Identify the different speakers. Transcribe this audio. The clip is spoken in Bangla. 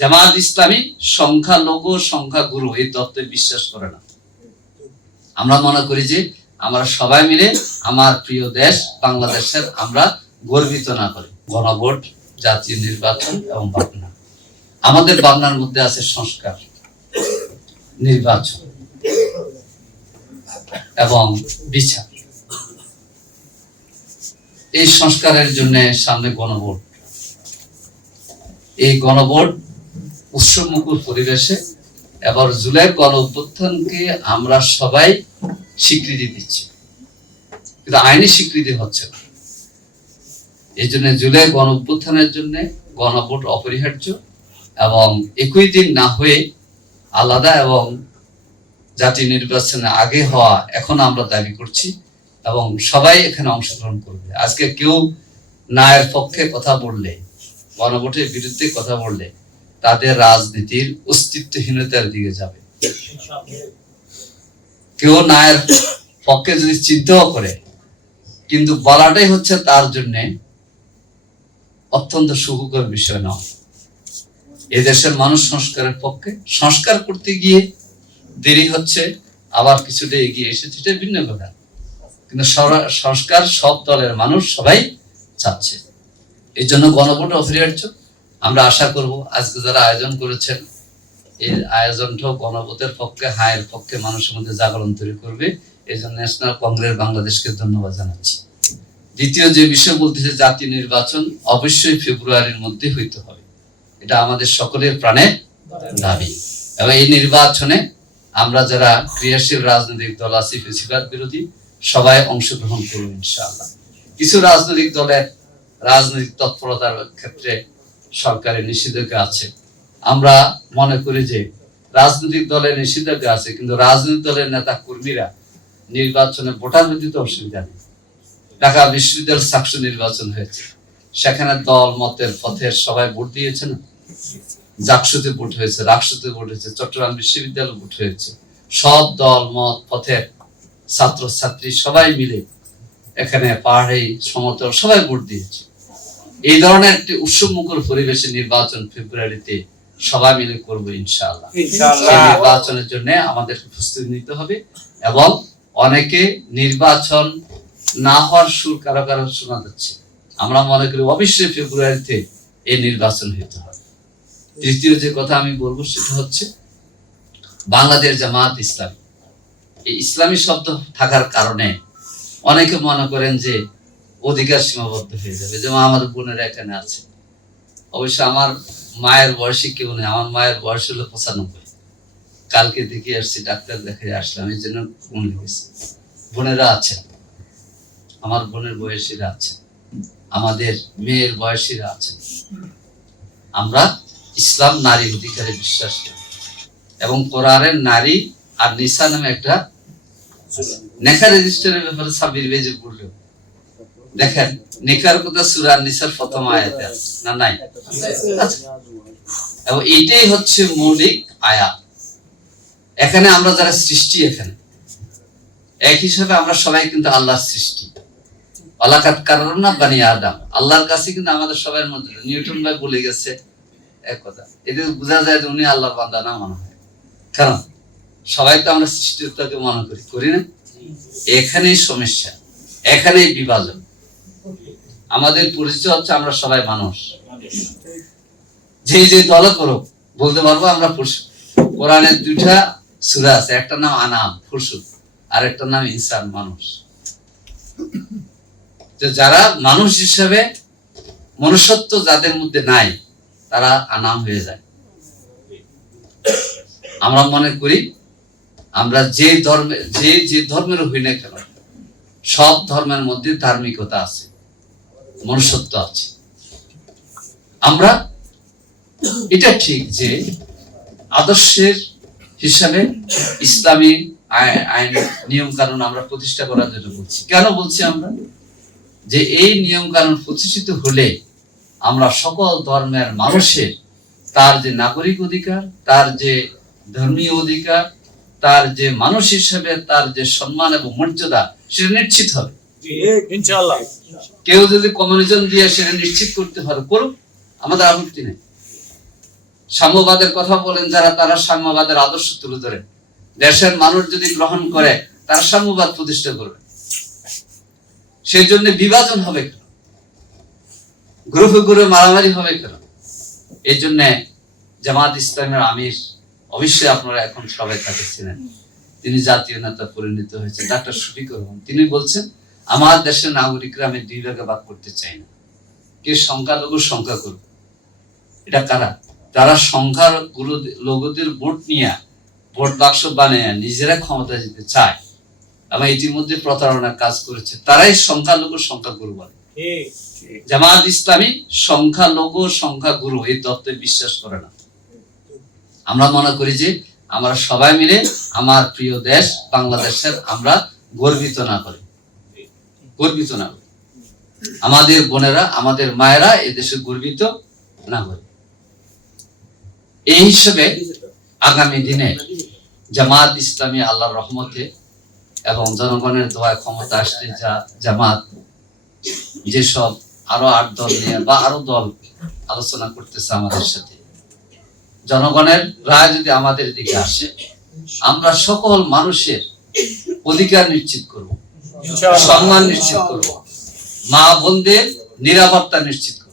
Speaker 1: জামাত ইসলামী সংখ্যালঘু সংখ্যাগুরু, এই তত্ত্বে বিশ্বাস করে না। আমরা মনে করি যে আমরা সবাই মিলে আমার প্রিয় দেশ বাংলাদেশের আমরা গর্বিত না করি। গণভোট, জাতীয় নির্বাচন এবং ভাবনা। আমাদের ভাবনার মধ্যে আছে সংস্কার, নির্বাচন এবং বিচার। এই সংস্কারের জন্য সামনে গণভোট। এই গণভোট উৎসবমুখর পরিবেশে এবার জুলাই গণ অভ্যুত্থানকে আমরা সবাই স্বীকৃতি দিচ্ছি। কিন্তু আইনি স্বীকৃতি হচ্ছে না। এই জন্য জুলাই গণ অভ্যুত্থানের জন্য গণভোট অপরিহার্য এবং একই দিন না হয়ে আলাদা এবং জাতীয় নির্বাচনে আগে হওয়া এখন আমরা দাবি করছি এবং সবাই এখানে অংশগ্রহণ করবে। আজকে কেউ নায়ের পক্ষে কথা বললে, গণভোটের বিরুদ্ধে কথা বললে তাদের রাজনীতির অস্তিত্বহীনতার দিকে যাবে। কেউ নায়ের পক্ষে যদি চিন্তাও করে, কিন্তু বলাটাই হচ্ছে তার জন্য অত্যন্ত সুখকর বিষয় নয়। এদেশের মানুষ সংস্কারের পক্ষে সংস্কার করতে গিয়ে দেরি হচ্ছে, আবার কিছুটা এগিয়ে এসেছে, এটা ভিন্ন কথা। কিন্তু সংস্কার সব দলের মানুষ সবাই চাচ্ছে। এই জন্য গণভোট অপরিহার্য। আমরা আশা করব আজকে যারা আয়োজন করেছেন, এই আয়োজনটাও গণভোটের পক্ষে, হায়ের পক্ষে মানুষের মধ্যে জাগরণ তৈরি করবে। এই জন্য ন্যাশনাল কংগ্রেস বাংলাদেশকে ধন্যবাদ জানাচ্ছি। দ্বিতীয় যে বিষয় বলতেছে জাতীয় নির্বাচন, অবশ্যই ফেব্রুয়ারির মধ্যে হইতে হবে। এটা আমাদের সকলের প্রাণের দাবি। এবং এই নির্বাচনে আমরা যারা ক্রিয়াশীল রাজনৈতিক দল আছি, ফেসিবাদ বিরোধী, সবাই অংশগ্রহণ করব ইনশাআল্লাহ। কিছু রাজনৈতিক দলের রাজনৈতিক তৎপরতার ক্ষেত্রে সরকারের নিষেধাজ্ঞা আছে। আমরা মনে করি যে রাজনৈতিক দলের নিষেধাজ্ঞা আছে, কিন্তু রাজনৈতিক দলের নেতা কর্মীরা নির্বাচনে ভোটার দিতে অসুবিধা নেই। ঢাকা বিশ্ববিদ্যালয় সাকসু নির্বাচন হয়েছে। সেখানে দল, মতের পথের সবাই ভোট দিয়েছে না? জাকসুতে ভোট হয়েছে, রাকসুতে ভোট হয়েছে, চট্টগ্রাম বিশ্ববিদ্যালয় ভোট হয়েছে। সব দল, মত পথের ছাত্র ছাত্রী সবাই মিলে এখানে পাহাড়ে সমতল সবাই ভোট দিয়েছে। এই ধরনের একটি উৎসবমুখর পরিবেশে নির্বাচন ফেব্রুয়ারিতে সবাই মিলে করব ইনশাআল্লাহ। নির্বাচনের জন্য আমাদের প্রস্তুতি নিতে হবে এবং অনেকে নির্বাচন না হওয়ার সুর কারও কারও শোনা যাচ্ছে। আমরা মনে করি অবশ্যই ফেব্রুয়ারিতে এই নির্বাচন হতে হবে। তৃতীয় যে কথা আমি বলব সেটা হচ্ছে বাংলাদেশ জামাত ইসলামী। এই ইসলামী শব্দ থাকার কারণে অনেকে মনে করেন যে অধিকার সীমাবদ্ধ হয়ে যাবে। যেমন আমার বোনেরা এখানে আছে। অবশ্য আমার মায়ের বয়সী কেউ নেই। আমার মায়ের বয়স হলো পঁচানব্বই। কালকে দেখে আসছি ডাক্তার দেখে আসলাম। এই জন্য ফোন লিখেছি বোনেরা আছে আমার বোনের বয়সীরা আছে আমাদের মেয়ের বয়সীরা আছেন। আমরা ইসলাম নারী অধিকারে বিশ্বাস করি। এবং কোরআনের নারী আর নিসা নামে একটা নেখা রেজিস্টারের ব্যাপারে সাবির বেজে পড়ল দেখেন, নেকার কথা সুরার নিসার প্রথম আয়াতে আছে, না নাই? আচ্ছা। এবং এইটাই হচ্ছে মৌলিক আয়াত। এখানে আমরা যারা সৃষ্টি এখানে, এক হিসাবে আমরা সবাই কিন্তু আল্লাহর সৃষ্টি। আলাকাত কারণ না বানি আদম। আল্লাহর কাছে কিন্তু আমাদের সবার মধ্যে নিউটন ভাই বলে গেছে এক কথা। এতে বোঝা যায় যে উনি আল্লাহর বান্দা না মনে হয়। কারণ সবাই তো আমরা সৃষ্টিতাকে মনে করি করি না? এখানেই সমস্যা, এখানেই বিভাজন। আমাদের পরিচয় হচ্ছে আমরা সবাই মানুষ। যে যে দল করো বলতে পারব আমরা কোরআনের দুইটা সুরা আছে, একটা নাম আনাম পশু আর একটা নাম ইনসান, মানুষ। তো যারা মানুষ হিসাবে মনুষ্যত্ব যাদের মধ্যে নাই, তারা আনাম হয়ে যায়। আমরা মনে করি, আমরা যে ধর্মে যে যে ধর্মের হই না কেন, সব ধর্মের মধ্যে ধার্মিকতা আছে। মনুষ্যত্ব আছে। আমরা এটা ঠিক যে আদর্শের হিসাবে ইসলামী আইন নিয়ম কানুন আমরা প্রতিষ্ঠা করার জন্য বলছি। কেন বলছি আমরা? যে এই নিয়ম কানুন প্রতিষ্ঠিত হলে আমরা সকল ধর্মের মানুষের তার যে নাগরিক অধিকার, তার যে ধর্মীয় অধিকার, তার যে মানুষ হিসেবে তার যে সম্মান এবং মর্যাদা সেটা নিশ্চিত হবে।
Speaker 2: ইনশাআল্লাহ।
Speaker 1: কেউ যদি কমিউনিজম দিয়ে সেটা নিশ্চিত করতে পারে, করুক, আমাদের আপত্তি নেই। সাম্যবাদের কথা বলেন যারা, তারা সাম্যবাদের আদর্শ তুলে ধরে। দেশের মানুষ যদি গ্রহণ করে সাম্যবাদ প্রতিষ্ঠা করবে। সেই জন্য বিভাজন হবে কেন? গ্রুপে গ্রুপে মারামারি হবে কেন? এই জন্য জামাত ইসলামের আমির অবশ্যই আপনারা এখন সবাই তাকে চিনেন। তিনি জাতীয় নেতা পরিণত হয়েছে ডাক্তার শফিকুর রহমান। তিনি বলছেন আমার দেশের নাগরিকরা আমি দুই ভাগে ভাগ করতে চাই না। কে সংখ্যালঘু সংখ্যা করবে এটা কারা? যারা সংখ্যা গুরু লঘুদের ভোট নিয়ে ভোট বাক্স বানিয়ে নিজেরা ক্ষমতা যেতে চায় এবং ইতিমধ্যে প্রতারণার কাজ করেছে তারাই সংখ্যালঘু সংখ্যা গুরু বলে জামাত ইসলামী সংখ্যালঘু সংখ্যা গুরু এই তত্ত্বে বিশ্বাস করে না। আমরা মনে করি যে আমরা সবাই মিলে আমার প্রিয় দেশ বাংলাদেশের আমরা গর্বিত না করি গর্বিত না করি আমাদের বোনেরা, আমাদের মায়েরা এদেশে গর্বিত না করে এই হিসেবে আগামী দিনে জামাত ইসলামী আল্লাহর রহমতে এবং জনগণের দোয়ায় ক্ষমতা আসলে যা জামাত যেসব আরও আট দল নিয়ে বা আরও দল আলোচনা করতেছে আমাদের সাথে, জনগণের রায় যদি আমাদের দিকে আসে, আমরা সকল মানুষের অধিকার নিশ্চিত করব। সম্মান নিশ্চিত করব। মা বোনদের নিরাপত্তা নিশ্চিত